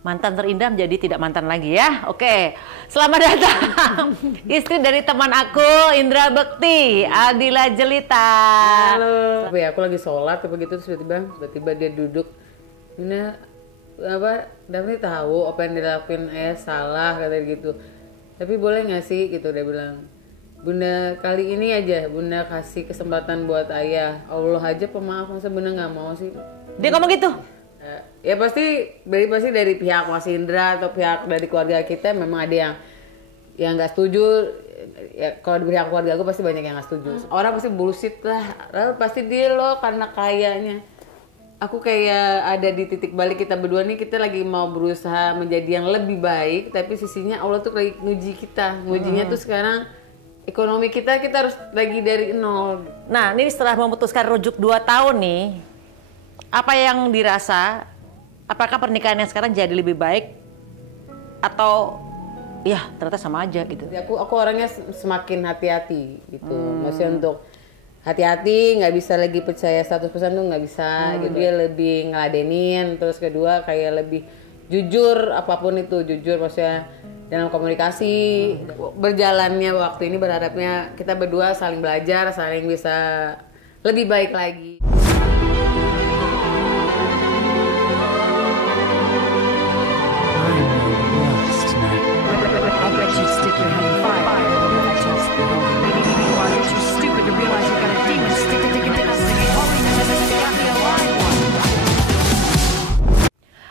mantan terindah menjadi tidak mantan lagi ya. Oke, selamat datang istri dari teman aku, Indra Bekti, Adila Jelita. Halo. Tapi aku lagi sholat apa gitu, tiba-tiba dia duduk. Ini apa? Daphne tahu apa yang dilakuin ayah salah katanya gitu. Tapi boleh nggak sih gitu, dia bilang. Bunda kali ini aja Bunda kasih kesempatan buat ayah. Allah aja pemaaf, masa Bunda nggak mau sih? Dia ngomong gitu? Ya pasti dari pihak Mas Indra atau pihak dari keluarga kita memang ada yang nggak setuju. Ya kalau di pihak keluarga aku pasti banyak yang nggak setuju. Orang pasti bullshit lah. Lalu pasti dia loh karena kayaknya. Aku kayak ada di titik balik kita berdua nih, kita lagi mau berusaha menjadi yang lebih baik, tapi sisinya Allah tuh lagi nguji kita. Ngujinya tuh sekarang ekonomi kita harus lagi dari nol. Nah, ini setelah memutuskan rujuk 2 tahun nih, apa yang dirasa? Apakah pernikahan yang sekarang jadi lebih baik atau ya ternyata sama aja gitu? Aku orangnya semakin hati-hati gitu. Maksudnya untuk hati-hati, nggak bisa lagi percaya 100% tuh nggak bisa. Gitu dia lebih ngeladenin. Terus kedua kayak lebih jujur, apapun itu jujur maksudnya dalam komunikasi. Berjalannya waktu ini berharapnya kita berdua saling belajar, saling bisa lebih baik lagi.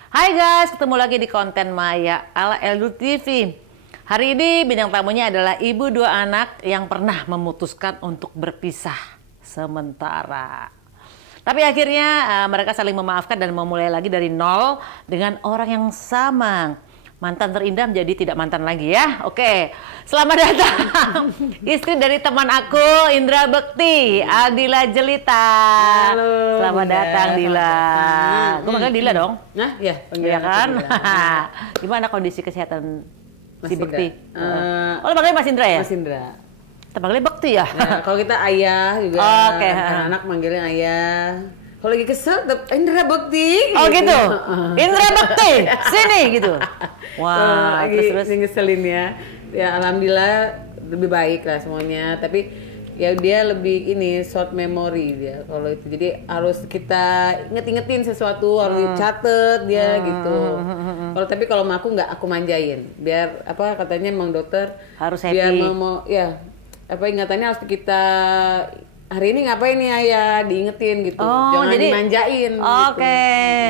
Hai guys, ketemu lagi di konten Maya ala Eldu TV. Hari ini bintang tamunya adalah ibu 2 anak yang pernah memutuskan untuk berpisah sementara. Tapi akhirnya mereka saling memaafkan dan memulai lagi dari nol dengan orang yang sama. Mantan terindah menjadi tidak mantan lagi ya. Oke, selamat datang istri dari teman aku, Indra Bekti, Adila Jelita. Halo. Selamat datang Dila. Gue panggil Dila dong. Nah, ya, Iya kan? Gimana kondisi kesehatan si Mas Bekti? Indra. Oh, lo panggilnya Mas Indra ya? Mas Indra. Kita panggilnya Bekti ya? Nah, kalau kita ayah juga. Oke. Anak manggilnya ayah. Kalau lagi kesel, Indra Bekti. Oh gitu? Indra Bekti, sini gitu? Wah, terus ngeselin ya. Ya alhamdulillah lebih baik lah semuanya. Tapi ya dia lebih ini short memory dia kalau itu. Jadi harus kita ingetin sesuatu, harus dicatat dia gitu. Kalau sama aku nggak, aku manjain. Biar apa katanya emang dokter harus happy. Biar mau ya apa ingatannya harus kita hari ini ngapain nih ayah, diingetin gitu. Jangan jadi, dimanjain. Oke.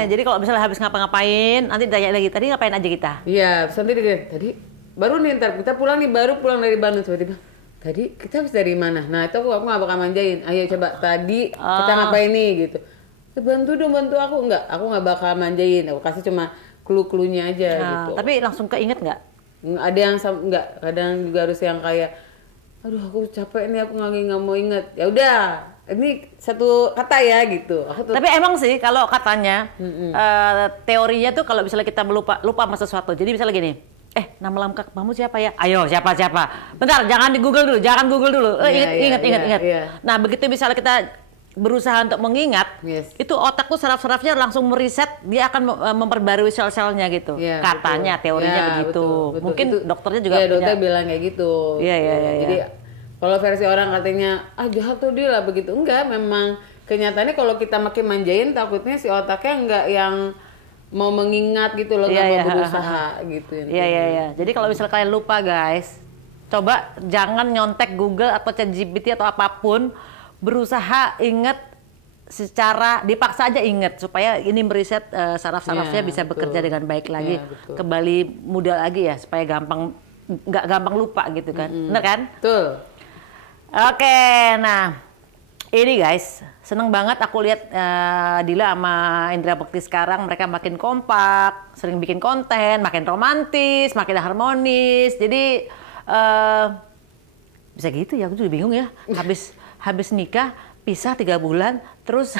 Gitu. Jadi kalau misalnya habis ngapa-ngapain, nanti ditanya lagi, tadi ngapain aja kita? Iya, nanti dia tadi baru nih ntar kita pulang nih, baru pulang dari Bandung tiba-tiba. Tadi kita habis dari mana? Nah itu aku nggak bakal manjain. Ayo coba tadi kita ngapain nih gitu. Bantu dong, bantu aku nggak bakal manjain. Aku kasih cuma clue-cluenya aja gitu. Tapi langsung keinget nggak? Ada yang nggak, kadang juga harus yang kayak aduh aku capek nih, aku nggak mau inget. Ya udah, ini satu kata ya gitu. Tapi emang sih kalau katanya teorinya tuh kalau misalnya kita lupa sama sesuatu. Jadi misalnya gini, nama lengkap kamu siapa ya? Ayo siapa? Bentar, jangan di Google dulu, ingat. Nah begitu misalnya kita berusaha untuk mengingat, itu otak tuh saraf-sarafnya langsung meriset, dia akan memperbarui sel-selnya gitu. Katanya teorinya begitu. Betul. Mungkin itu, dokternya juga punya. Dokter bilang kayak gitu. Iya. Jadi kalau versi orang katanya jahat tuh dia lah begitu. Enggak, memang kenyataannya kalau kita makin manjain, takutnya si otaknya enggak yang mau mengingat gitu loh, nggak mau berusaha gitu. Iya. Jadi kalau misalnya kalian lupa guys, coba jangan nyontek Google atau ChatGPT atau apapun. Berusaha ingat secara dipaksa aja ingat supaya ini meriset saraf-sarafnya bisa bekerja dengan baik lagi, kembali muda lagi ya, supaya nggak gampang lupa gitu kan. Bener kan? Betul. Oke, nah ini guys, seneng banget aku lihat Dila sama Indra Bekti sekarang, mereka makin kompak, sering bikin konten, makin romantis, makin harmonis. Jadi bisa gitu ya, aku juga bingung ya. Habis nikah, pisah 3 bulan, terus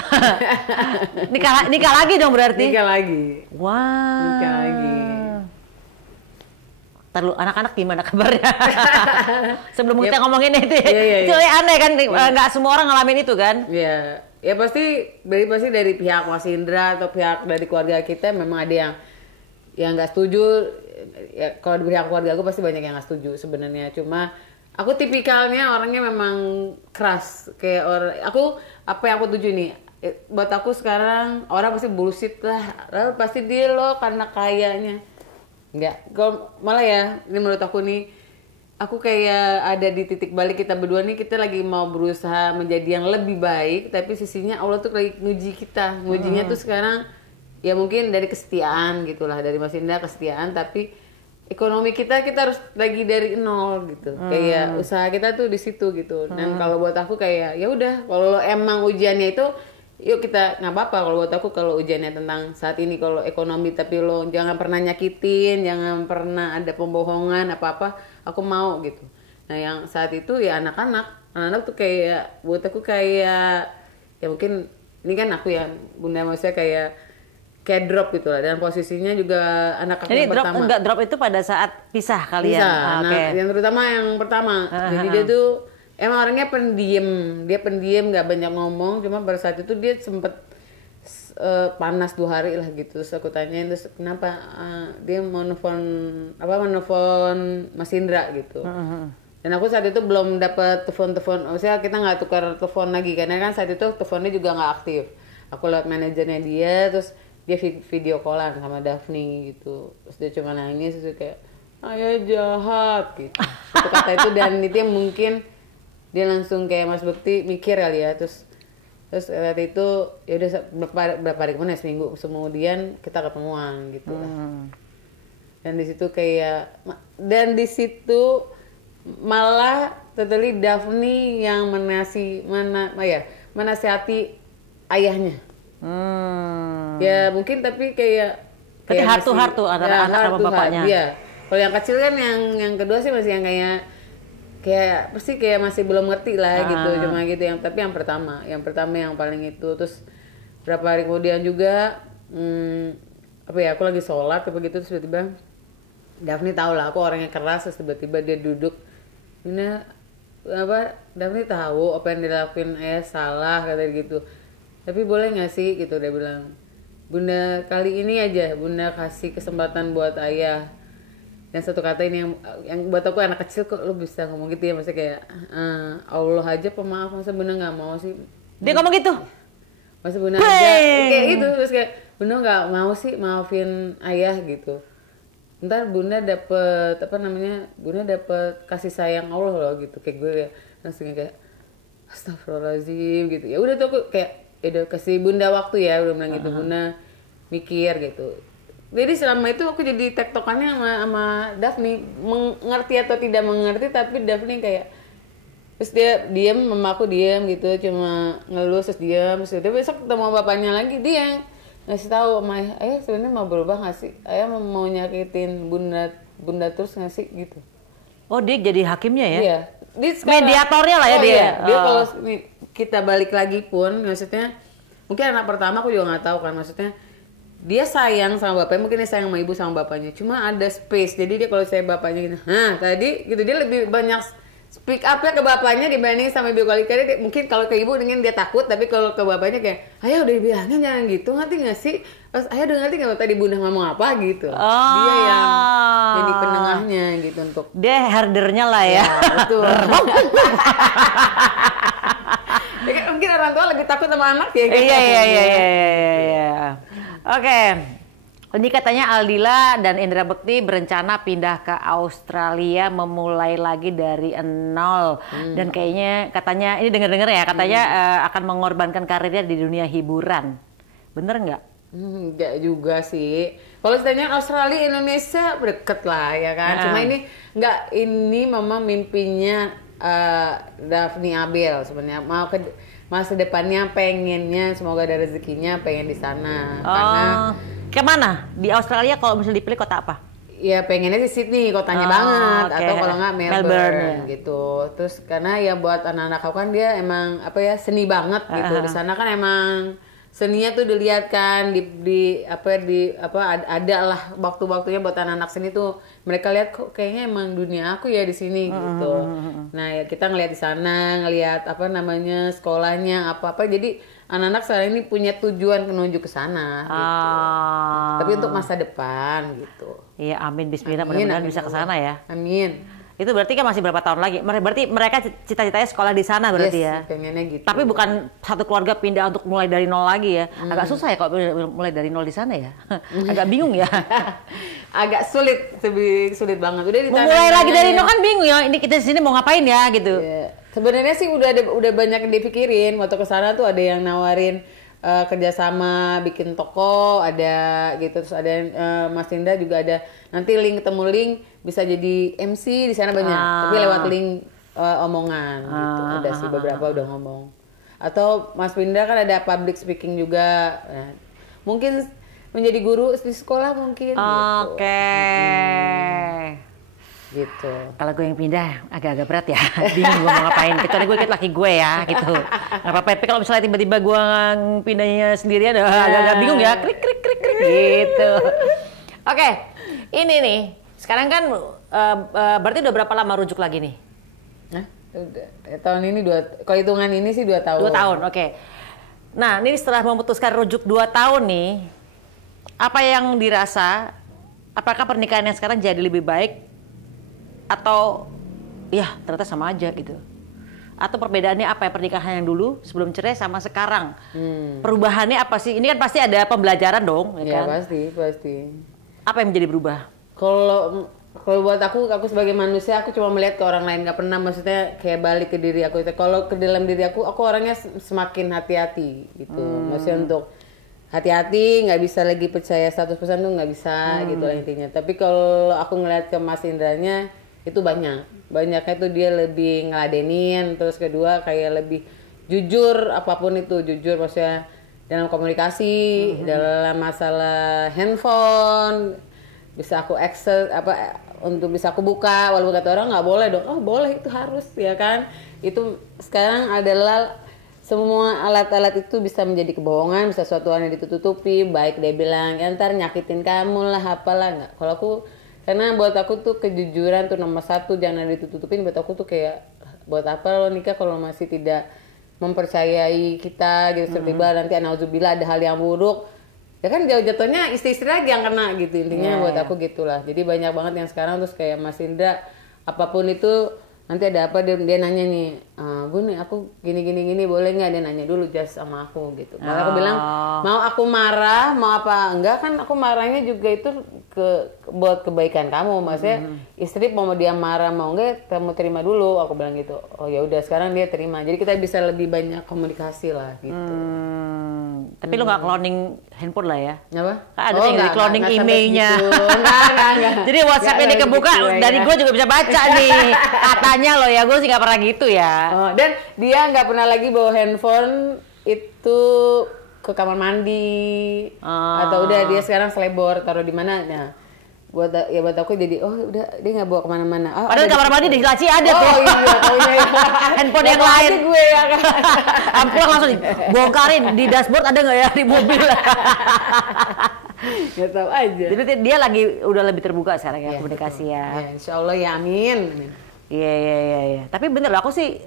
nikah lagi dong berarti? Nikah lagi. Wah. Nikah lagi. Terlalu anak-anak gimana kabarnya? Sebelum kita ngomongin itu, itu aneh kan? Nggak semua orang ngalamin itu kan? Iya. Ya pasti dari pihak Mas Indra atau pihak dari keluarga kita memang ada yang nggak setuju. Ya kalau di pihak keluarga aku pasti banyak yang nggak setuju sebenarnya. Cuma aku tipikalnya orangnya memang keras, kayak orang aku apa yang aku tuju nih. Buat aku sekarang orang pasti bullshit lah, pasti dia lo karena kayaknya. Enggak, kalau malah ya ini menurut aku nih, aku kayak ada di titik balik kita berdua nih, kita lagi mau berusaha menjadi yang lebih baik, tapi sisinya Allah tuh lagi nguji kita. Ngujinya tuh sekarang ya mungkin dari kesetiaan gitulah, dari Mas Indra kesetiaan, tapi ekonomi kita harus lagi dari nol gitu. Kayak usaha kita tuh di situ gitu. Dan kalau buat aku kayak ya udah, kalau emang ujiannya itu yuk kita nggak apa-apa. Kalau buat aku kalau ujiannya tentang saat ini kalau ekonomi, tapi lo jangan pernah nyakitin, jangan pernah ada pembohongan apa-apa, aku mau gitu. Nah yang saat itu ya anak-anak tuh kayak buat aku kayak ya mungkin ini kan aku ya bunda, maksudnya kayak drop gitu lah, dan posisinya juga anak aku yang pertama. Jadi drop itu pada saat pisah kalian? Pisah, nah yang terutama yang pertama. Jadi dia tuh emang orangnya pendiam, nggak banyak ngomong. Cuma pada saat itu dia sempet panas 2 hari lah gitu. Terus aku tanyain, terus kenapa dia mau nelfon Mas Indra gitu. Dan aku saat itu belum dapat telepon, maksudnya kita nggak tukar telepon lagi karena kan saat itu teleponnya juga nggak aktif. Aku lewat manajernya dia, terus dia video callan sama Daphne gitu. Terus dia cuma nangis, terus kayak ayah jahat gitu. Itu kata itu, dan itu yang mungkin dia langsung kayak Mas Bekti mikir kali ya. Terus saat itu ya udah berapa hari kemudian, seminggu kemudian kita ketemuan gitu lah. Dan di situ malah totally Daphne yang menasihati ayahnya. Ya mungkin tapi kayak heart to antara anak sama bapaknya. Iya. Kalau yang kecil kan yang kedua sih masih yang kayak pasti kayak masih belum ngerti lah gitu, cuma gitu. Tapi yang pertama yang paling itu. Terus berapa hari kemudian juga aku lagi sholat apa gitu, terus tiba-tiba Daphne tahu lah aku orangnya keras, terus tiba-tiba dia duduk ini Daphne tahu apa yang dilakuin ayah salah, kata gitu, tapi boleh nggak sih gitu, dia bilang, bunda kali ini aja bunda kasih kesempatan buat ayah. Dan satu kata ini yang buat aku anak kecil, kok lu bisa ngomong gitu ya, maksudnya kayak Allah aja pemaaf, masa bunda nggak mau sih? Dia ngomong gitu? Masa bunda aja kayak gitu, terus kayak bunda nggak mau sih maafin ayah gitu. Ntar bunda dapet bunda dapet kasih sayang Allah loh gitu, kayak gue ya langsung kayak astagfirullahaladzim gitu. Ya udah tuh aku kayak udah kasih bunda waktu ya, udah bilang gitu, bunda mikir gitu. Jadi selama itu aku jadi tektokannya sama Daphne, mengerti atau tidak mengerti, tapi Daphne kayak terus dia diam, mama aku diam gitu, cuma ngeluh terus diam. Terus besok ketemu bapaknya lagi, dia yang ngasih tahu sama ayah sebenarnya mau berubah nggak sih, ayah mau nyakitin bunda terus nggak sih gitu. Oh dia jadi hakimnya ya? Iya. Mediatornya lah ya dia. Iya. Dia kalau kita balik lagi pun, maksudnya mungkin anak pertama aku juga nggak tahu kan, maksudnya dia sayang sama bapaknya, mungkin dia sayang sama ibu sama bapaknya, cuma ada space. Jadi dia kalau saya bapaknya gitu, tadi gitu, dia lebih banyak speak up-nya ke bapaknya dibanding sama ibu. Kali mungkin kalau ke ibu dengan dia takut, tapi kalau ke bapaknya kayak ayah udah dibilangin jangan gitu, ngerti nggak sih? Pas ayah udah ngerti nggak tadi bunda ngomong apa gitu. Dia yang jadi penengahnya gitu, untuk dia herdernya lah ya. Betul. Ya, mungkin orang tua lebih takut sama anak ya. Iya. Oke. Ini katanya Aldila dan Indra Bekti berencana pindah ke Australia, memulai lagi dari nol. Dan katanya ini dengar-dengar ya, katanya akan mengorbankan karirnya di dunia hiburan. Bener nggak? Enggak juga sih. Kalau ditanya Australia, Indonesia deket lah ya kan. Cuma ini memang mimpinya Daphne Abel sebenarnya, mau ke masa depannya pengennya semoga ada rezekinya pengen di sana. Karena kemana? Di Australia kalau misalnya dipilih kota apa? Ya pengennya di Sydney, kotanya banget, atau kalau nggak Melbourne gitu. Terus karena ya buat anak-anak aku kan dia emang seni banget gitu. Di sana kan emang seninya tuh dilihat kan ada lah waktu-waktunya buat anak-anak seni tuh, mereka lihat kok kayaknya emang dunia aku ya di sini gitu. Nah ya kita ngelihat di sana, ngelihat sekolahnya apa-apa, jadi anak-anak sekarang ini punya tujuan menuju ke sana gitu. Tapi untuk masa depan gitu. Iya, amin, bismillah, mudah-mudahan bisa ke sana ya. Amin. Itu berarti kan masih berapa tahun lagi? Berarti mereka cita-citanya sekolah di sana berarti ya? Pengennya gitu. Tapi bukan satu keluarga pindah untuk mulai dari nol lagi ya? Agak susah ya kalau mulai dari nol di sana ya? Agak bingung ya? Agak sulit banget. Udah mulai lagi dari nol kan bingung ya? Ini kita di sini mau ngapain ya gitu? Yeah. Sebenarnya sih udah banyak yang dipikirin. Waktu ke sana tuh ada yang nawarin kerjasama bikin toko, ada gitu. Terus ada Mas Indra juga ada. Nanti ketemu link bisa jadi MC di sana banyak. Tapi lewat link omongan gitu. Udah sih beberapa udah ngomong. Atau Mas Indra kan ada public speaking juga. Nah, mungkin menjadi guru di sekolah mungkin. Oke. Gitu. Kalau gue yang pindah agak-agak berat ya, bingung gue mau ngapain. Kecuali gue ikut laki gue ya, gitu. Nggak apa-apa. Tapi kalau misalnya tiba-tiba gue pindahnya sendirian, agak-agak bingung ya, krik gitu. Oke, ini nih. Sekarang kan berarti udah berapa lama rujuk lagi nih? Nah, udah. Tahun ini kalau hitungan ini sih 2 tahun. 2 tahun, oke. Nah, ini setelah memutuskan rujuk 2 tahun nih, apa yang dirasa? Apakah pernikahan yang sekarang jadi lebih baik? Atau ya ternyata sama aja gitu? Atau perbedaannya apa ya pernikahan yang dulu sebelum cerai sama sekarang? Perubahannya apa sih? Ini kan pasti ada pembelajaran dong, ya kan? Pasti. Apa yang menjadi berubah? Kalau buat aku sebagai manusia, aku cuma melihat ke orang lain, nggak pernah maksudnya kayak balik ke diri aku. Kalau ke dalam diri aku orangnya semakin hati-hati gitu. Maksudnya untuk hati-hati, nggak bisa lagi percaya 100% tuh nggak bisa gitu lah intinya. Tapi kalau aku ngeliat ke Mas Indranya itu banyaknya tuh dia lebih ngeladenin. Terus kedua kayak lebih jujur, apapun itu jujur maksudnya dalam komunikasi, dalam masalah handphone bisa aku akses untuk bisa aku buka, walaupun kata orang nggak boleh dong. Oh boleh, itu harus ya kan. Itu sekarang adalah semua alat-alat itu bisa menjadi kebohongan, bisa suatu hal yang ditutupi. Baik dia bilang ya ntar nyakitin kamu lah apalah, nggak. Kalau aku, karena buat aku tuh kejujuran tuh nomor 1, jangan ditutupin. Buat aku tuh kayak buat apa lo nikah kalau masih tidak mempercayai kita gitu. Tiba-tiba nanti nauzubillah ada hal yang buruk, ya kan jatuhnya istri-istri lagi yang kena gitu. Intinya buat aku gitulah. Jadi banyak banget yang sekarang terus kayak Mas Indra apapun itu nanti ada apa dia nanya nih, Bu nih aku gini boleh nggak, dia nanya dulu just sama aku gitu. Kalau aku bilang mau aku marah mau apa enggak, kan aku marahnya juga itu buat kebaikan kamu. Maksudnya istri mau dia marah mau enggak kamu terima dulu, aku bilang gitu. Oh ya udah sekarang dia terima, jadi kita bisa lebih banyak komunikasi lah gitu. Tapi lo nggak cloning handphone lah ya? Apa? Ada yang di cloning emailnya. Enggak. Jadi WhatsApp-nya dikebuka, dari gue juga bisa baca nih. Katanya lo ya, gue sih nggak pernah gitu ya. Oh, dan dia nggak pernah lagi bawa handphone itu ke kamar mandi. Atau udah dia sekarang selebor taruh di mana? Nah, buat aku jadi udah dia nggak bawa kemana-mana. Padahal kamar mandi di laci ada tuh. Oh iya, taunya ya. Handphone yang lain. Gue ya kan. Pulang langsung bongkarin di dashboard ada nggak ya di mobil. Gak tahu aja. Jadi dia udah lebih terbuka sekarang ya komunikasi ya. Ya. Insya Allah ya, amin. Iya. Tapi bener aku sih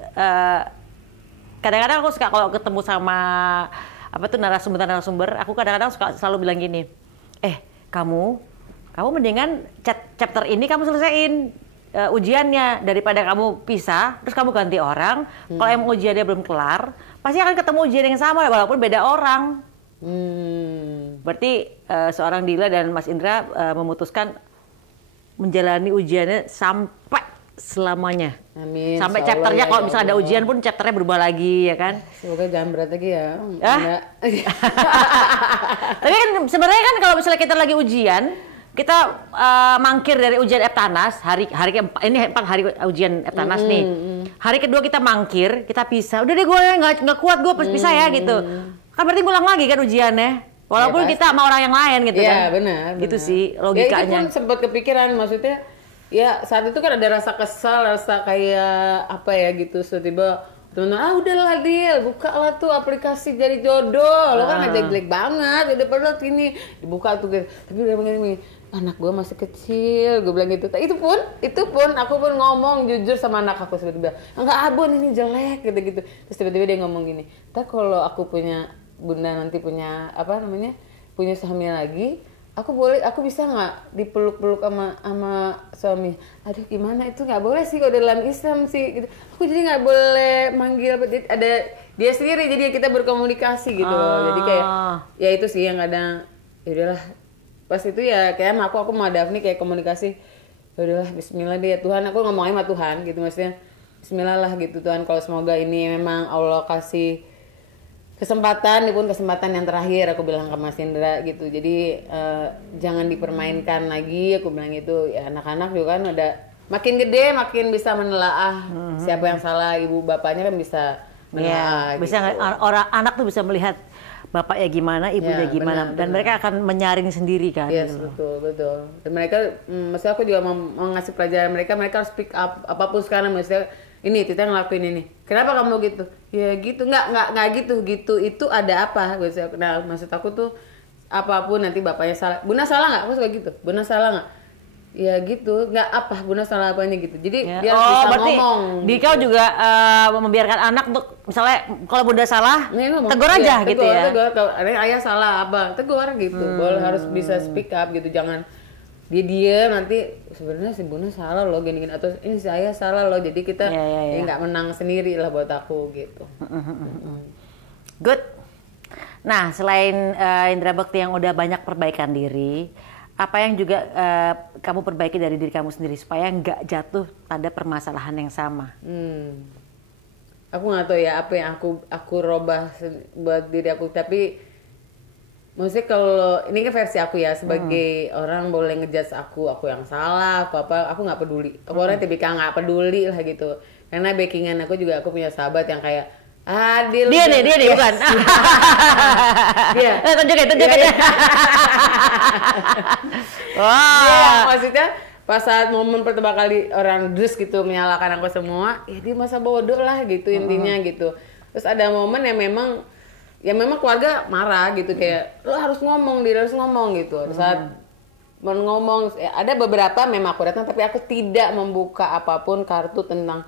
kadang-kadang aku suka kalau ketemu sama narasumber, aku kadang-kadang suka selalu bilang gini, kamu mendingan chapter ini kamu selesaiin ujiannya daripada kamu pisah terus kamu ganti orang. Kalau emang ujiannya belum kelar pasti akan ketemu ujian yang sama walaupun beda orang. Berarti seorang Dila dan Mas Indra memutuskan menjalani ujiannya sampai selamanya. Amin. Sampai chapternya kalau misalnya ada ujian pun chapternya berubah lagi ya kan. Semoga jangan berat lagi ya. Tapi kan sebenarnya kan kalau misalnya kita lagi ujian, kita mangkir dari ujian Eptanas hari keempat, ini 4 hari ujian Eptanas nih. Hari kedua kita mangkir, kita pisah. Udah deh gue nggak kuat gue pisah ya gitu. Kan berarti ngulang lagi kan ujiannya. Walaupun kita sama orang yang lain gitu kan. Iya benar. Gitu sih logikanya. Ya itu pun sempat kepikiran, maksudnya ya saat itu kan ada rasa kesal, rasa kayak apa ya gitu. Tiba-tiba teman-teman, udahlah Dil, buka lah tuh aplikasi Jadi Jodoh. Lo kan ngajak jelek banget, udah pernah gini. Dibuka tuh gitu. Tapi udah begini, anak gue masih kecil, gue bilang gitu. Itu pun aku pun ngomong jujur sama anak aku tiba-tiba, enggak abon ini jelek gitu-gitu. Terus tiba-tiba dia ngomong gini, "Tak kalau aku punya bunda nanti punya punya suami lagi, aku bisa nggak dipeluk-peluk sama suami?" Aduh gimana itu nggak boleh sih kalau dalam Islam sih gitu. Aku jadi nggak boleh manggil ada dia sendiri jadi kita berkomunikasi gitu loh. Jadi kayak ya itu sih yang kadang ya udahlah pas itu ya kayak aku mau Daphne kayak komunikasi ya udahlah Bismillah deh ya Tuhan, aku ngomongin sama Tuhan gitu maksudnya Bismillah lah gitu Tuhan, kalau semoga ini memang Allah kasih kesempatan yang terakhir, aku bilang ke Mas Indra gitu. Jadi jangan dipermainkan lagi, aku bilang gitu. Ya anak-anak juga kan ada makin gede makin bisa menelaah siapa yang salah, ibu bapaknya kan bisa menelaah. Bisa gitu. orang anak tuh bisa melihat bapaknya gimana, ibunya gimana, dan mereka akan menyaring sendiri kan. Yes, gitu. betul. Dan mereka, maksudnya aku juga mau ngasih pelajaran mereka harus speak up apapun sekarang, maksudnya ini Tita ngelakuin ini. Kenapa kamu gitu? Ya gitu, nggak gitu. Itu ada apa? Nah, maksud aku tuh apapun nanti bapaknya salah. Bunda salah nggak? Aku suka gitu. Bunda salah nggak? Ya gitu, nggak apa Bunda salah apanya gitu. Jadi dia bisa ngomong. Dika juga membiarkan anak untuk misalnya kalau Bunda salah, tegur aja gitu ya. Tegur, ada ayah salah apa, tegur gitu. Boleh harus bisa speak up gitu, jangan dia nanti sebenarnya si Bunda salah loh gini atau ini si ayah salah loh. Jadi kita nggak menang sendiri lah buat aku gitu. Good. Nah selain Indra Bekti yang udah banyak perbaikan diri, apa yang juga kamu perbaiki dari diri kamu sendiri supaya nggak jatuh pada permasalahan yang sama? Aku nggak tahu ya apa yang aku robah buat diri aku, tapi maksudnya kalau ini kan versi aku ya sebagai orang boleh ngejudge aku yang salah, aku nggak peduli. Aku orang tipikal nggak peduli lah gitu. Karena backingan aku juga aku punya sahabat yang kayak Adil. Dia nih bukan. Dia. Tunjukin. Wah. Maksudnya pas saat momen pertama kali orang dus gitu menyalahkan aku semua, ya dia masa bodoh lah gitu intinya gitu. Terus ada momen yang memang keluarga marah gitu kayak lo harus ngomong gitu. Saat ngomong ada beberapa memang aku datang tapi aku tidak membuka apapun kartu tentang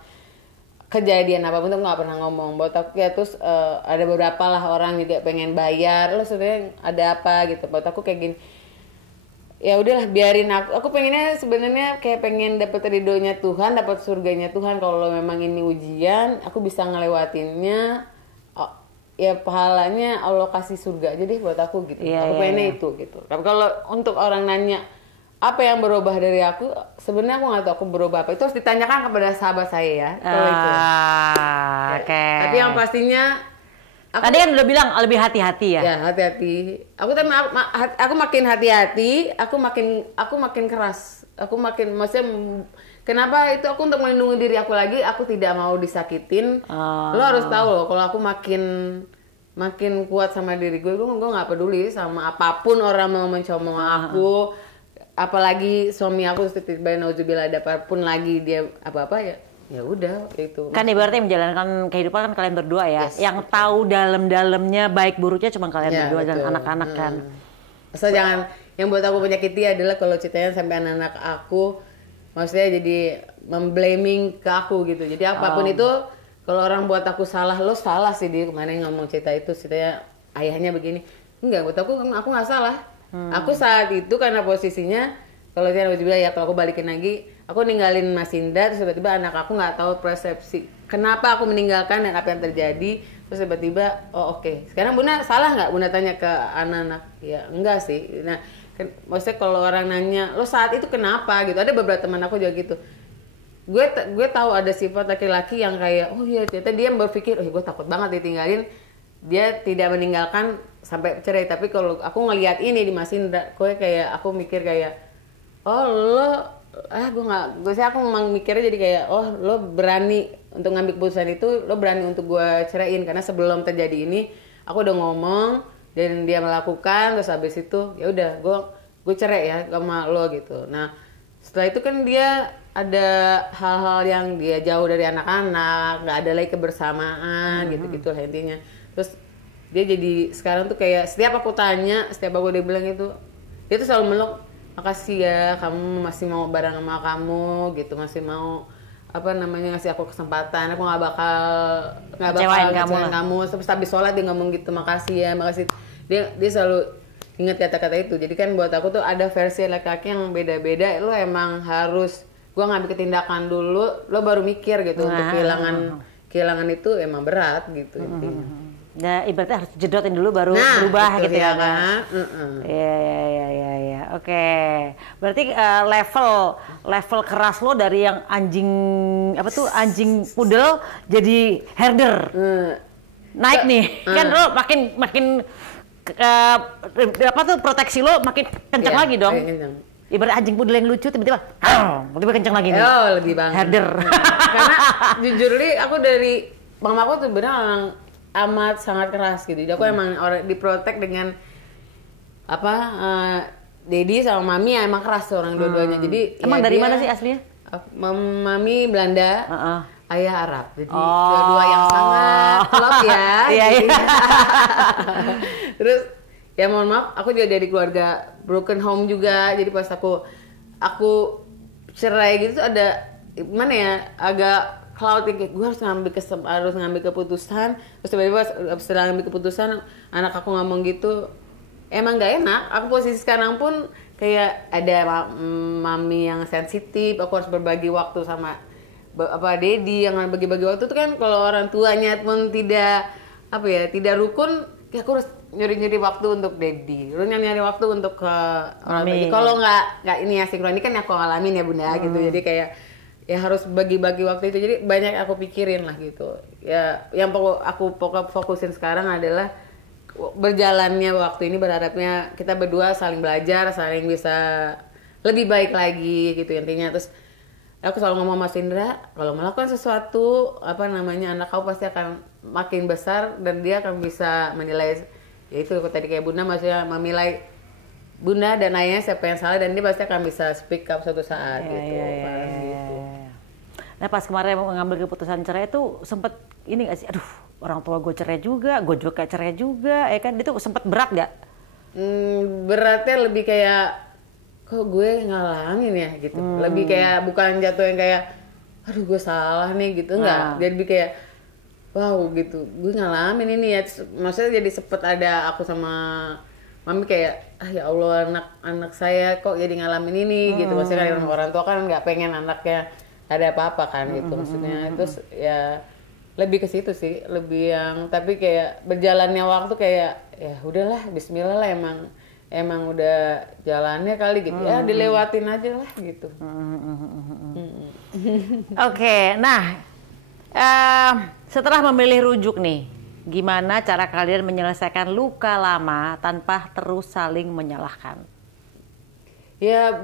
kejadian apapun tuh nggak pernah ngomong. Buat aku ya terus ada beberapa lah orang juga pengen bayar lo sebenarnya ada apa gitu. Buat aku kayak gini ya udahlah biarin aku pengennya sebenarnya kayak pengen dapet ridhonya Tuhan, dapat surganya Tuhan. Kalau memang ini ujian aku bisa ngelewatinnya ya pahalanya Allah kasih surga aja deh buat aku gitu. Aku pengennya itu gitu. Tapi kalau untuk orang nanya apa yang berubah dari aku, sebenarnya aku nggak tahu aku berubah apa. Itu harus ditanyakan kepada sahabat saya ya. Kalau itu. Okay. Tapi yang pastinya tadi kan udah bilang lebih hati-hati ya. Ya hati-hati. Aku makin hati-hati. Aku makin keras. Aku makin maksudnya kenapa itu aku untuk melindungi diri aku lagi. Aku tidak mau disakitin. Lo harus tahu loh. Kalau aku makin kuat sama diri gue nggak peduli sama apapun orang mau mencomong aku. Apalagi suami aku tiba-tiba nauzubillah ada apapun lagi dia apa-apa ya udah itu. Kan ibaratnya menjalankan kehidupan kan kalian berdua ya. Yes, yang tahu dalam-dalamnya baik buruknya cuma kalian berdua dan anak-anak kan. So jangan yang buat aku menyakiti adalah kalau ceritanya sampai anak-anak aku maksudnya jadi memblaming ke aku gitu. Jadi apapun itu kalau orang buat aku salah, lo salah sih dia kemarin ngomong cerita itu ceritanya ayahnya begini. Enggak, buat aku nggak salah. Aku saat itu karena posisinya kalau dia bilang ya kalau aku balikin lagi, aku ninggalin Mas Indra terus tiba-tiba anak aku nggak tahu persepsi kenapa aku meninggalkan dan apa yang terjadi. Terus tiba-tiba oke. Sekarang Bunda salah nggak? Bunda tanya ke anak-anak. Ya enggak sih. Nah maksudnya kalau orang nanya lo saat itu kenapa gitu, ada beberapa teman aku juga gitu. Gue tahu ada sifat laki-laki yang kayak oh iya ternyata dia berpikir gue takut banget ditinggalin. Dia tidak meninggalkan sampai cerai. Tapi kalau aku ngelihat ini di Mas Indra, aku mikir kayak aku memang mikirnya jadi kayak lo berani untuk ngambil keputusan itu, lo berani untuk gue ceraiin karena sebelum terjadi ini aku udah ngomong dan dia melakukan, terus habis itu ya udah gue cerai ya sama lo gitu. Nah setelah itu kan dia ada hal-hal yang dia jauh dari anak-anak, nggak ada lagi kebersamaan gitu lah intinya. Terus dia jadi sekarang tuh kayak setiap aku tanya, setiap aku dia bilang itu dia tuh selalu meluk makasih ya kamu masih mau bareng sama kamu gitu, masih mau ngasih aku kesempatan, aku nggak bakal ngecewain kamu. Terus habis sholat dia ngomong gitu, makasih ya, makasih. Dia selalu ingat kata-kata itu. Jadi kan buat aku tuh ada versi laki-laki yang beda-beda. Lo emang harus gua ngambil tindakan dulu, lo baru mikir gitu. Untuk kehilangan itu emang berat gitu intinya. Nah, ibaratnya harus jedotin dulu baru berubah gitu ya kan? Iya. Oke. Berarti level keras lo dari yang anjing pudel jadi herder. Naik nih. Kan lo makin proteksi lo makin kencang lagi dong. Ibarat anjing pudel yang lucu tiba-tiba kencang lagi nih. Oh, lebih banget. Herder. Karena jujur li aku dari mama aku tuh benar orang amat sangat keras gitu. Jadi aku emang orang diprotek dengan Dedi sama Mami ya emang keras orang dua-duanya. Jadi emang ya dari mana sih aslinya? Mami Belanda, ayah Arab. Jadi dua-dua yang sangat klop ya. Iya. Terus ya mohon maaf, aku juga dari keluarga broken home juga. Jadi pas aku cerai gitu tuh ada agak cloud kayak gue harus ngambil keputusan. Terus tiba-tiba setelah ngambil keputusan anak aku ngomong gitu, emang gak enak. Aku posisi sekarang pun kayak ada mami yang sensitif, aku harus berbagi waktu sama Dedi yang bagi-bagi waktu itu kan kalau orang tuanya pun tidak rukun, ya aku harus nyuri waktu untuk Dedi, nyari waktu untuk ke orang tua. Kalau nggak ini ya sinkron, ini kan aku ngalamin ya bunda gitu. Jadi kayak ya harus bagi-bagi waktu itu. Jadi banyak aku pikirin lah gitu. Ya yang aku fokusin sekarang adalah berjalannya waktu ini, berharapnya kita berdua saling belajar, saling bisa lebih baik lagi gitu intinya. Terus aku selalu ngomong Mas Indra, kalau melakukan sesuatu anak kau pasti akan makin besar dan dia akan bisa menilai, ya itu tadi kayak bunda, maksudnya memilih bunda dan ayahnya siapa yang salah, dan dia pasti akan bisa speak up suatu saat gitu. Nah pas kemarin mau ngambil keputusan cerai itu sempet ini gak sih, aduh orang tua gue cerai juga, gue juga cerai juga, ya kan, itu sempet berat gak? Beratnya lebih kayak kok gue ngalamin ya gitu, lebih kayak bukan jatuh yang kayak aduh gue salah nih gitu, enggak, jadi lebih kayak wow gitu, gue ngalamin ini ya. Maksudnya jadi sempet ada aku sama mami kayak ya Allah anak saya kok jadi ngalamin ini gitu. Maksudnya kan orang tua kan nggak pengen anaknya ada apa-apa kan gitu maksudnya. Terus ya lebih ke situ sih, lebih yang tapi kayak berjalannya waktu kayak ya udahlah bismillah lah, emang udah jalannya kali gitu. Ya dilewatin aja lah gitu. Oke, nah setelah memilih rujuk nih, gimana cara kalian menyelesaikan luka lama tanpa terus saling menyalahkan? Ya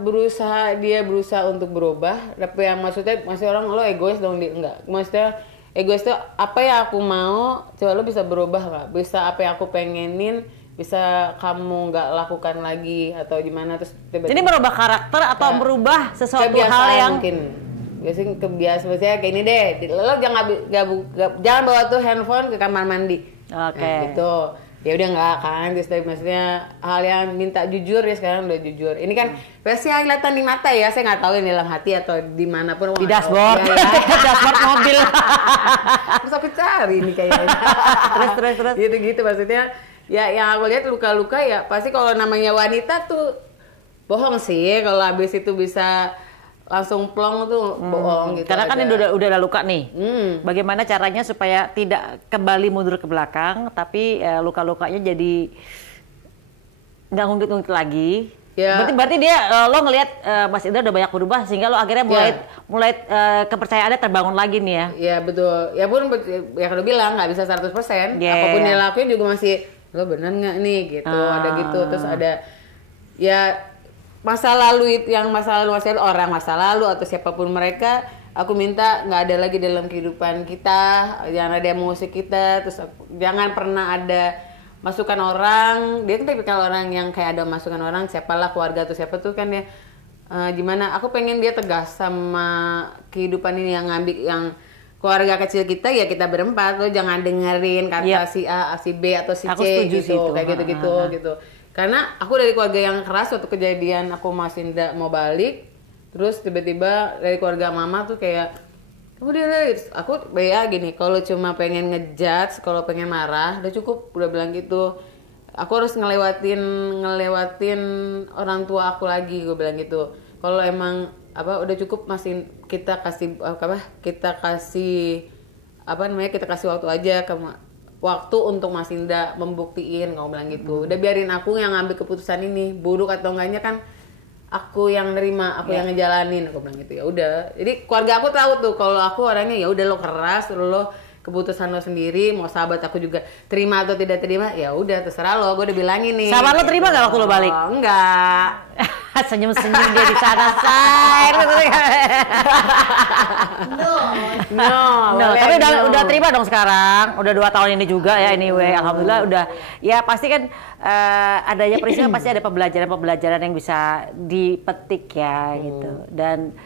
dia berusaha untuk berubah, tapi yang maksudnya masih orang lo egois dong, enggak. Maksudnya egois itu apa yang aku mau, coba lo bisa berubah nggak? Bisa apa yang aku pengenin, bisa kamu nggak lakukan lagi atau gimana, terus tiba-tiba. Jadi merubah karakter atau merubah sesuatu hal yang mungkin. Biasanya kebiasaan kayak ini deh, lo jangan bawa tuh handphone ke kamar mandi. Oke. Nah, gitu. Ya udah nggak kan, terus maksudnya hal yang minta jujur ya sekarang udah jujur. Ini kan versi yang kelihatan di mata ya, saya nggak tahu ini dalam hati atau dimanapun. Di dashboard, ya. Dashboard mobil. Terus aku cari ini kayaknya. terus. Gitu maksudnya. Ya yang aku lihat luka-luka ya pasti kalau namanya wanita tuh bohong sih, kalau habis itu bisa langsung plong tuh bohong gitu. Karena kan ini udah ada luka nih. Bagaimana caranya supaya tidak kembali mundur ke belakang, tapi luka-lukanya jadi nggak ngungkit-ngungkit lagi. Ya. Berarti dia lo ngelihat Mas Indra udah banyak berubah sehingga lo akhirnya mulai kepercayaannya terbangun lagi nih ya. Iya betul. Ya pun ya kalau bilang nggak bisa 100%. Apapun yang lakuin juga masih lo bener nggak nih gitu. Ada gitu, terus ada ya masa lalu orang masa lalu atau siapapun mereka, aku minta nggak ada lagi dalam kehidupan kita, jangan ada emosi kita, terus jangan pernah ada masukan orang. Dia kan tipikal orang yang kayak ada masukan orang, siapalah keluarga atau siapa tuh kan dia gimana, aku pengen dia tegas sama kehidupan ini, yang ngambil yang keluarga kecil kita ya kita berempat, lo jangan dengerin kata si A, si B atau si C gitu, kayak gitu. Karena aku dari keluarga yang keras waktu kejadian aku masih ndak mau balik, terus tiba-tiba dari keluarga mama tuh kayak udah aku ya gini, kalau cuma pengen ngejudge, kalau pengen marah udah cukup, udah bilang gitu. Aku harus ngelewatin orang tua aku lagi, gue bilang gitu. Kalau emang udah cukup, masih kita kasih kita kasih waktu aja waktu untuk Mas Indra membuktiin, ngomong bilang gitu. Udah biarin aku yang ngambil keputusan ini, buruk atau enggaknya kan aku yang nerima, aku yang ngejalanin, aku bilang gitu. Ya udah. Jadi keluarga aku tahu tuh kalau aku orangnya ya udah, lo keras, lo keputusan lo sendiri, mau sahabat aku juga terima atau tidak terima, ya udah terserah lo. Gue udah bilangin nih. Sahabat lo terima nggak waktu lo balik? Enggak. Senyum-senyum dia di sana, say. No. Tapi udah terima dong sekarang. Udah 2 tahun ini juga ya, anyway. Alhamdulillah udah. Ya pasti kan adanya peristiwa pasti ada pembelajaran yang bisa dipetik ya gitu. Dan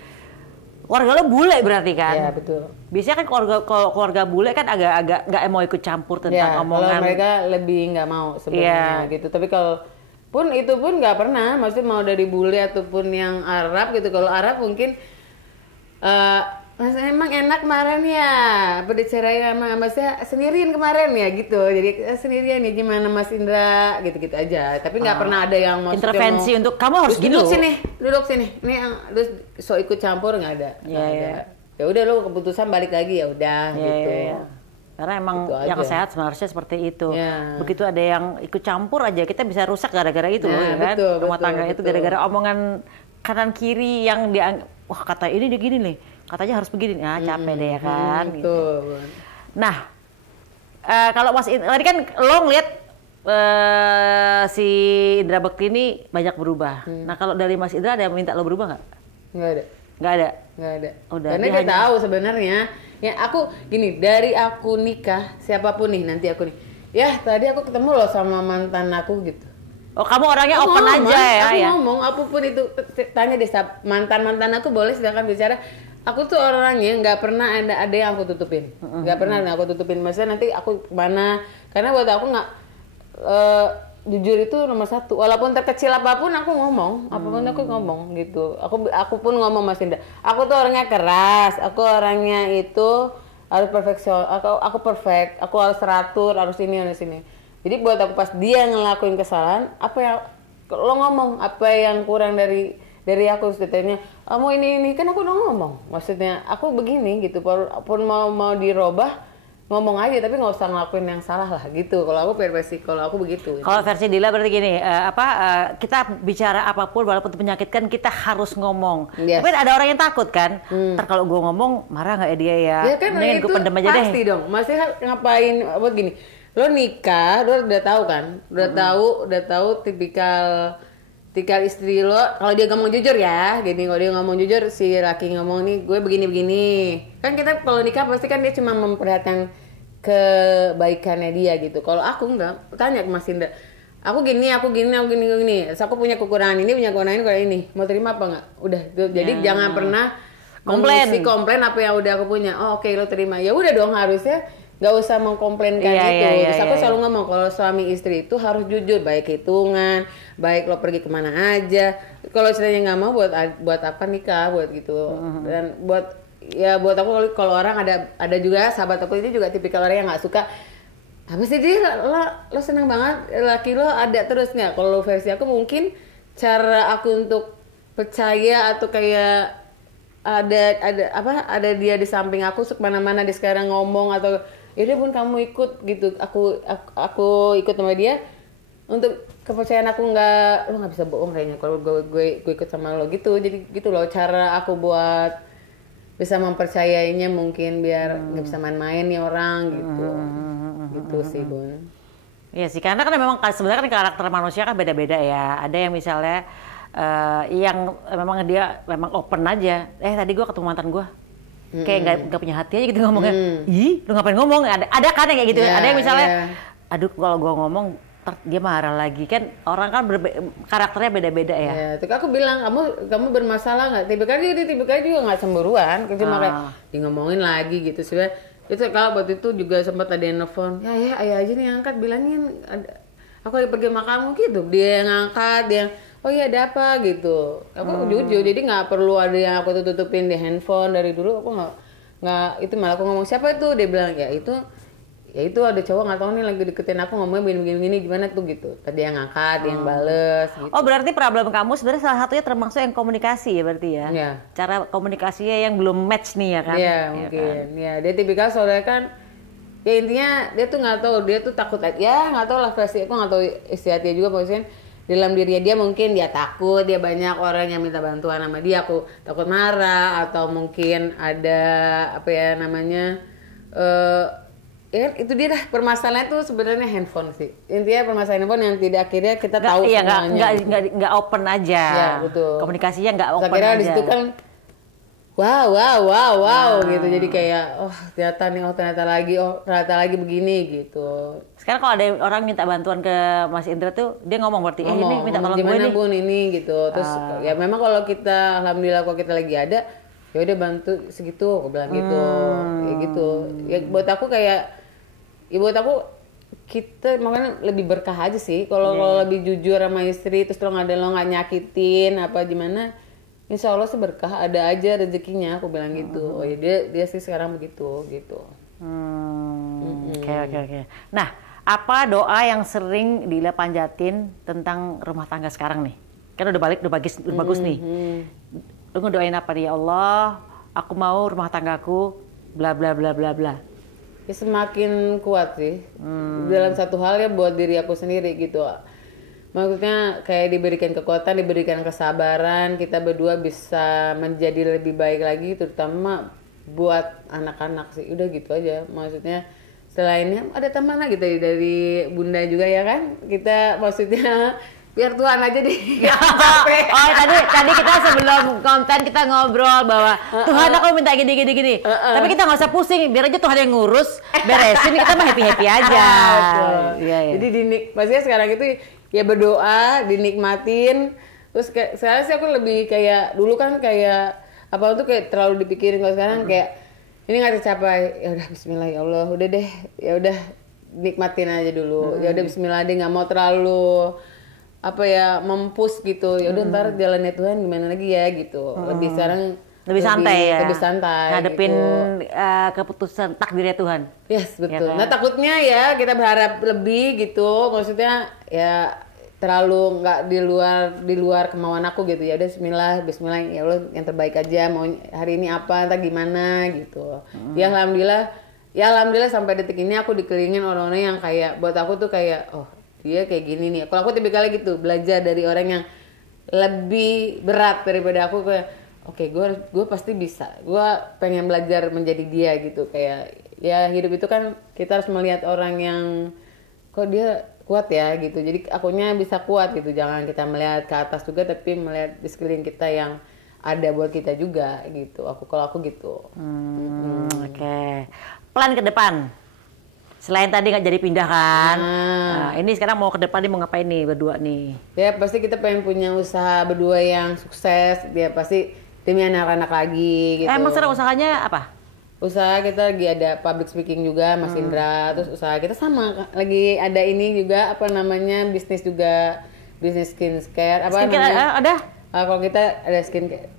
keluarga lo bule berarti kan? Iya betul. Biasanya kan keluarga bule kan agak nggak mau ikut campur tentang omongan. Kalau mereka lebih nggak mau sebenarnya gitu. Tapi kalau itu pun nggak pernah, maksudnya mau dari bule ataupun yang Arab gitu. Kalau Arab mungkin Mas emang enak kemarin ya, berdicarain sama Masnya sendirian kemarin ya gitu. Jadi sendirian ya gimana Mas Indra gitu-gitu aja. Tapi nggak pernah ada yang mau intervensi untuk kamu harus gini duduk sini. Ini yang terus so ikut campur, nggak ada. Ya udah lo keputusan balik lagi ya udah gitu. Iya. Karena emang gitu yang aja. sehat seharusnya seperti itu. Ya. Begitu ada yang ikut campur aja, kita bisa rusak gara-gara itu loh, ya kan? Rumah tangga itu gara-gara omongan kanan kiri yang wah kata ini dia gini nih, katanya harus begini, capek deh ya kan. Gitu. Nah, kalau Mas tadi kan lo ngeliat si Indra Bekti ini banyak berubah. Nah kalau dari Mas Indra ada yang minta lo berubah nggak? Nggak ada. Nggak ada. Udah, karena dia tahu sebenarnya. Ya aku gini, dari aku nikah siapapun nih nanti aku nih. Ya tadi aku ketemu loh sama mantan aku gitu. Oh kamu orangnya open aja ya? Aku ngomong apapun itu, tanya deh mantan aku boleh silakan bicara. Aku tuh orangnya nggak pernah ada yang aku tutupin, nggak pernah ada aku tutupin. Maksudnya nanti aku kemana? Karena buat aku nggak jujur itu nomor 1. Walaupun terkecil apapun aku ngomong, gitu. Aku pun ngomong Mas Indra. Aku tuh orangnya keras, aku orangnya itu harus perfeksion. Aku perfect, aku harus teratur, harus ini. Jadi buat aku pas dia ngelakuin kesalahan, apa yang lo ngomong, apa yang kurang dari aku setidaknya, kamu ini kan aku udah ngomong. Maksudnya aku begini gitu, pun mau dirubah ngomong aja, tapi nggak usah ngelakuin yang salah lah gitu. Kalau aku versi, kalau aku begitu. Kalau versi Dila berarti gini, kita bicara apapun walaupun menyakitkan kita harus ngomong. Yes. Tapi ada orang yang takut kan, ntar kalau gue ngomong marah nggak ya dia ya? Ya kan, mendingan gue pendem aja deh. Pasti dong, masih ngapain buat gini. Lo nikah, lo udah tahu kan, udah tahu tipikal istri lo. Kalau dia ngomong jujur ya, gini, kalau dia ngomong jujur, si laki ngomong nih, gue begini. Kan kita kalau nikah pasti kan dia cuma memperhatikan kebaikannya dia gitu. Kalau aku enggak, tanya ke Mas Indra, aku gini. So, aku punya kekurangan ini, mau terima apa enggak? Udah, jadi jangan pernah komplain apa yang udah aku punya. Oh oke, lo terima. Ya udah dong, harusnya nggak usah mengkomplainkan itu. Terus aku selalu ngomong kalau suami istri itu harus jujur, baik hitungan, baik lo pergi kemana aja. Kalau ceritanya nggak mau, buat apa nikah, buat gitu. Dan buat aku kalau orang ada juga sahabat aku ini juga tipikal orang yang nggak suka. Apa sih dia, lo senang banget laki lo ada terus nggak? Kalau versi aku mungkin cara aku untuk percaya atau kayak ada dia di samping aku, kemana-mana dia sekarang ngomong atau yaudah pun kamu ikut gitu, aku ikut sama dia untuk kepercayaan aku. Lo nggak bisa bohong kayaknya kalau gue ikut sama lo gitu. Jadi gitu loh cara aku buat bisa mempercayainya, mungkin biar nggak bisa main-main nih orang gitu. Gitu sih Bun. Iya sih, karena kan memang sebenarnya kan karakter manusia kan beda-beda ya. Ada yang misalnya yang memang dia memang open aja. Tadi gue ketemu mantan gue, kayak nggak punya hati aja gitu ngomongnya. Ih, lu ngapain ngomong? Ada kan yang kayak gitu. Ada yang misalnya, aduh kalau gue ngomong dia marah lagi. Kan orang kan karakternya beda-beda ya. Tapi aku bilang kamu bermasalah nggak? Tipikal juga nggak cemburuan, cuma kayak di ngomongin lagi gitu sih. Itu kalau waktu itu juga sempat ada yang nelfon, ya ayah aja nih angkat bilangin aku lagi pergi sama kamu gitu. Dia yang ngangkat, dia yang, oh iya ada apa gitu. Aku jujur, jadi nggak perlu ada yang aku tutupin di handphone. Dari dulu aku nggak itu, malah aku ngomong siapa itu, dia bilang ya itu ada cowok nggak tahu nih lagi deketin aku, ngomongnya begini gimana tuh gitu. Tadi yang ngangkat, dia yang bales gitu. Oh berarti problem kamu sebenarnya salah satunya termasuk yang komunikasi ya berarti ya? Iya. Cara komunikasinya yang belum match nih ya kan? Iya mungkin. Ya dia tipikal soalnya kan, ya intinya dia tuh nggak tahu, dia tuh takut ya nggak tahu lah versi aku, nggak tahu isi hatinya juga maksudnya. Dalam dirinya dia mungkin dia takut, dia banyak orang yang minta bantuan sama dia, aku takut marah, atau mungkin ada apa ya namanya, ya itu dia dah permasalahannya tuh sebenarnya handphone sih. Intinya permasalahan handphone yang tidak akhirnya kita tahu iya, semuanya. nggak open aja. Ya, betul. Komunikasinya nggak open akhirnya aja. di situ kan wow gitu. Jadi kayak ternyata lagi begini gitu. Sekarang kalau ada orang minta bantuan ke Mas Indra tuh dia ngomong berarti ini minta tolong gue gimana nih. Bun ini gitu. Terus ya memang kalau kita alhamdulillah kalau kita lagi ada, ya udah bantu segitu, aku bilang gitu. Ya gitu. Ya buat aku kita makanya lebih berkah aja sih kalau lebih jujur sama istri, terus lo nggak nyakitin apa gimana. Insya Allah sih berkah, ada aja rezekinya, aku bilang gitu. Oh ya dia sih sekarang begitu gitu. Oke. Nah, apa doa yang sering Dila panjatin tentang rumah tangga sekarang nih? Kan udah bagus nih. Lu ngedoain apa nih? Ya Allah, aku mau rumah tanggaku bla bla bla bla bla. Ya semakin kuat sih. Dalam satu hal ya buat diri aku sendiri gitu. Maksudnya kayak diberikan kekuatan, diberikan kesabaran, kita berdua bisa menjadi lebih baik lagi, terutama buat anak-anak sih. Udah gitu aja. Maksudnya selainnya ada tambahan lagi dari Bunda juga ya kan. Kita maksudnya biar Tuhan aja deh. Oh tadi kita sebelum konten kita ngobrol bahwa Tuhan aku minta gini. Tapi kita nggak usah pusing, biar aja Tuhan yang ngurus, beresin, kita mah happy aja. Iya. Jadi maksudnya sekarang itu ya berdoa, dinikmatin. Terus sekarang sih aku lebih kayak dulu kan kayak apa tuh kayak terlalu dipikirin. Kalau sekarang kayak ini nggak tercapai, ya udah Bismillah ya Allah, udah deh, ya udah nikmatin aja dulu. Ya udah Bismillah deh, nggak mau terlalu apa ya mempus gitu. Ya udah ntar jalannya Tuhan gimana lagi ya gitu. Lebih sekarang lebih santai ngadepin gitu. Keputusan takdirnya Tuhan. Yes betul. Ya kan? Nah takutnya ya kita berharap lebih gitu, maksudnya ya terlalu nggak di luar kemauan aku gitu. Ya udah Bismillah ya Allah yang terbaik aja, mau hari ini apa entah gimana gitu. Ya alhamdulillah sampai detik ini aku dikelilingin orang-orang yang kayak buat aku tuh kayak oh dia kayak gini nih. Kalau aku tipikalnya gitu, belajar dari orang yang lebih berat daripada aku kayak oke, gue pasti bisa. Gue pengen belajar menjadi dia gitu. Kayak ya hidup itu kan kita harus melihat orang yang kok dia kuat ya gitu. Jadi akunya bisa kuat gitu. Jangan kita melihat ke atas juga, tapi melihat di sekeliling kita yang ada buat kita juga gitu. Kalau aku gitu. Oke. Plan ke depan. Selain tadi nggak jadi pindah kan. Nah, ini sekarang mau ke depan nih mau ngapain nih berdua nih? Ya pasti kita pengen punya usaha berdua yang sukses. Dia pasti demi anak-anak lagi gitu. Emang sekarang usahanya apa? Usaha kita lagi ada public speaking juga Mas Indra. Terus usaha kita sama lagi ada ini juga apa namanya bisnis skincare apa namanya? Ada? Kalau kita ada skincare,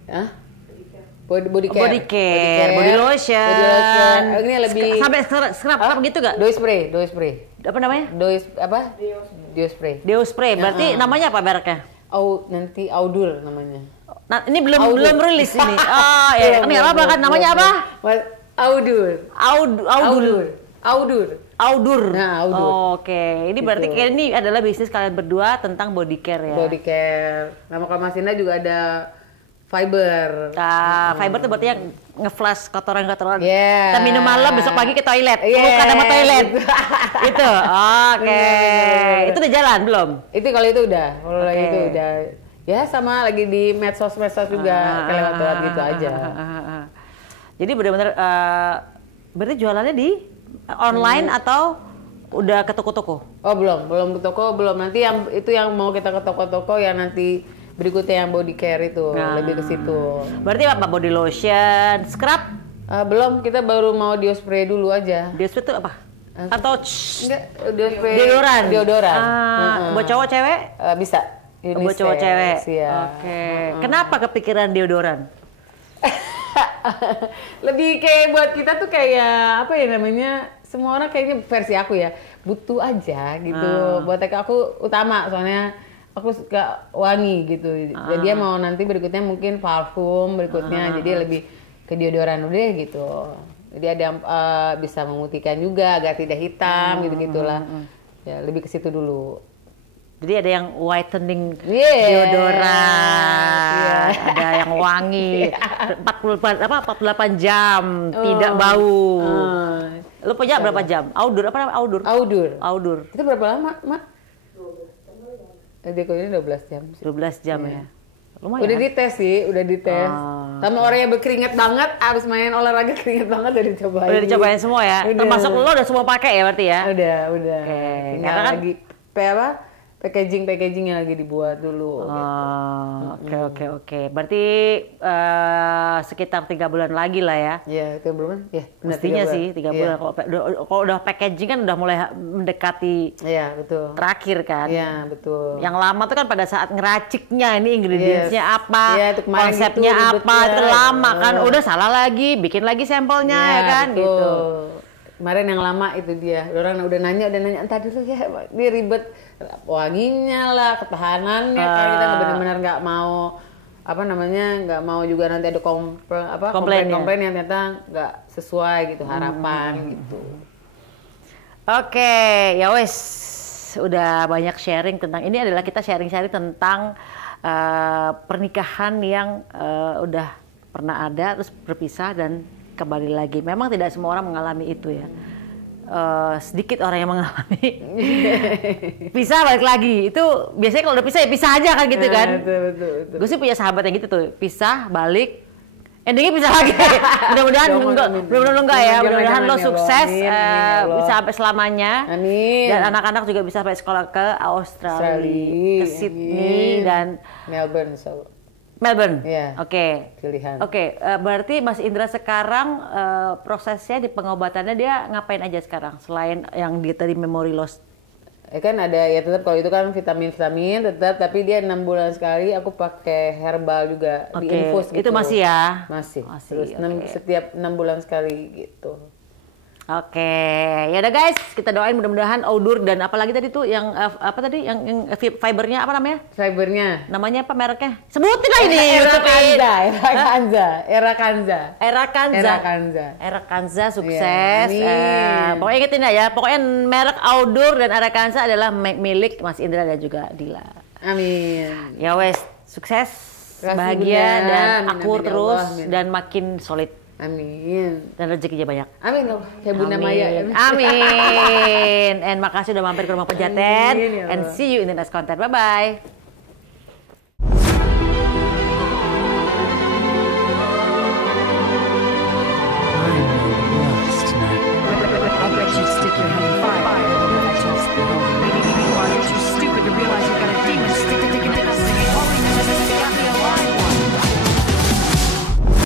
body care, body lotion. Ini lebih sampai scrub gitu gak? Doi spray. Apa namanya? Deo spray. Deo spray. Berarti namanya apa mereknya? Nanti Audur namanya. Nah, ini belum rilis ini. Oh ya, ini apa kan namanya apa? Audur. Nah, Audur. Oke. Ini berarti kayak ini adalah bisnis kalian berdua tentang body care ya. Body care. Nama kalau Mas Indra juga ada Fiber. Fiber itu berarti yang nge-flash kotoran. Yeah. Kita minum malam, besok pagi ke toilet. Bukan sama toilet. Itu. Oke. Itu udah jalan belum? Itu kalau itu udah. Kalau itu udah. Ya sama lagi di medsos juga kelewat gitu aja. Jadi benar-benar berarti jualannya di online atau udah ke toko-toko? Oh belum ke toko belum. Nanti yang mau kita ke toko-toko ya nanti berikutnya yang body care itu lebih ke situ. Berarti apa body lotion, scrub? Belum, kita baru mau Deo spray dulu aja. Deo spray itu apa? Atau Enggak, deodoran? Deodoran. Buat cowok cewek? Bisa. Buat cowok cewek. Ya. Oke. Kenapa kepikiran deodoran? Lebih kayak buat kita tuh kayak apa ya namanya, semua orang kayaknya versi aku ya butuh aja gitu. Buat aku utama soalnya aku suka wangi gitu. Jadi dia mau nanti berikutnya mungkin parfum berikutnya, jadi lebih ke deodoran udah gitu. Jadi ada yang bisa memutihkan juga agar tidak hitam gitu-gitulah. Ya lebih ke situ dulu. Jadi ada yang whitening deodoran, ada yang wangi, 48 jam tidak bau. Lu punya berapa jam? Outdoor apa namanya? Outdoor. Itu berapa lama, Mak? 12 jam. Dia ini 12 jam. 12 jam ya. Lumayan. Udah dites sih, udah dites. Sama orang yang berkeringat banget, abis main olahraga keringat banget udah dicobain. Udah dicobain semua ya? Udah. Termasuk lo udah semua pakai ya berarti ya? Udah. Karena Tinggal kan lagi packaging yang lagi dibuat dulu. Oke. Berarti sekitar 3 bulan lagi lah ya? Iya, 3 bulan. Ya, mestinya sih 3 bulan. Kalau udah packaging kan udah mulai mendekati. Iya, betul. Terakhir kan? Iya, betul. Yang lama tuh kan pada saat ngeraciknya, ini ingredientsnya apa, konsepnya gitu, apa, itu lama kan. Udah salah lagi, bikin lagi sampelnya ya kan betul. gitu. Kemarin yang lama itu dia, orang udah nanya entar dulu ya, dia ribet wanginya lah, ketahanannya, kayak kita benar-benar nggak mau nggak mau juga nanti ada komplain yang ternyata nggak sesuai gitu harapan gitu. Oke, ya wes, udah banyak sharing tentang ini, adalah kita sharing-sharing tentang pernikahan yang udah pernah ada terus berpisah dan kembali lagi. Memang tidak semua orang mengalami itu ya. Sedikit orang yang mengalami pisah balik lagi. Itu biasanya kalau udah pisah ya pisah aja kan gitu kan. Betul. Gue sih punya sahabat yang gitu tuh, pisah balik endingnya pisah lagi. Mudah-mudahan enggak ya. Mudah-mudahan lo sukses bisa sampai selamanya. Amin. Dan anak-anak juga bisa sampai sekolah ke Australia, ke Sydney dan Melbourne. Yeah. Oke. Pilihan. Oke, berarti Mas Indra sekarang prosesnya di pengobatannya dia ngapain aja sekarang selain yang dia tadi memory loss? Kan ada ya, tetap kalau itu kan vitamin tetap, tapi dia 6 bulan sekali aku pakai herbal juga di infus gitu. Itu masih ya? Masih. Terus setiap 6 bulan sekali gitu. Oke, ya udah guys, kita doain mudah-mudahan Outdoor dan apalagi tadi tuh yang apa tadi yang fibernya apa namanya? Fibernya. Namanya apa mereknya? Sebutin lah ini. Era Kanza sukses. Pokoknya ingetin ya, pokoknya merek Outdoor dan Era Kanza adalah milik Mas Indra dan juga Dila. Amin. Ya wes, sukses, bahagia dan akur terus dan makin solid. Amin. Dan rezekinya banyak. Amin. Kayak Bunda Maya. Amin. And makasih udah mampir ke rumah Pejaten. And see you in the next content. Bye-bye.